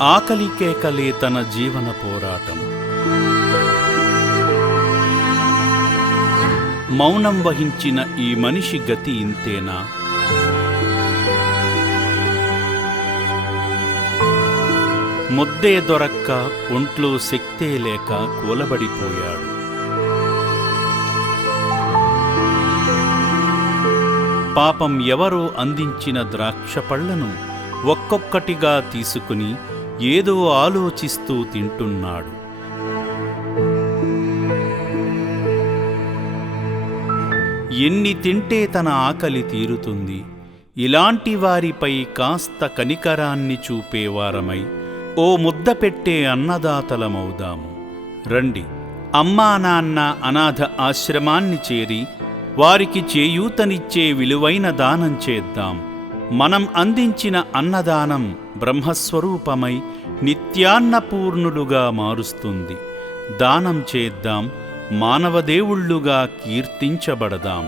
ఆకలి కేకలే తన జీవన పోరాటం. మౌనం వహించిన ఈ మనిషి గతి ఇంతేనా? ముద్దే దొరక్క ఒంట్లో శక్తే లేక కూలబడిపోయాడు. పాపం ఎవరో అందించిన ద్రాక్ష పళ్లను ఒక్కొక్కటిగా తీసుకుని ఏదో ఆలోచిస్తూ తింటున్నాడు. ఎన్ని తింటే తన ఆకలి తీరుతుంది? ఇలాంటి వారిపై కాస్త కనికరాన్ని చూపేవారమై ఓ ముద్ద పెట్టే అన్నదాతలమవుదాము. రండి, అమ్మా నాన్న అనాథ ఆశ్రమాన్ని చేరి వారికి చేయూతనిచ్చే విలువైన దానం చేద్దాం. మనం అందించిన అన్నదానం బ్రహ్మస్వరూపమై నిత్యాన్నపూర్ణులుగా మారుస్తుంది. దానం చేద్దాం, మానవదేవుళ్ళుగా కీర్తించబడదాం.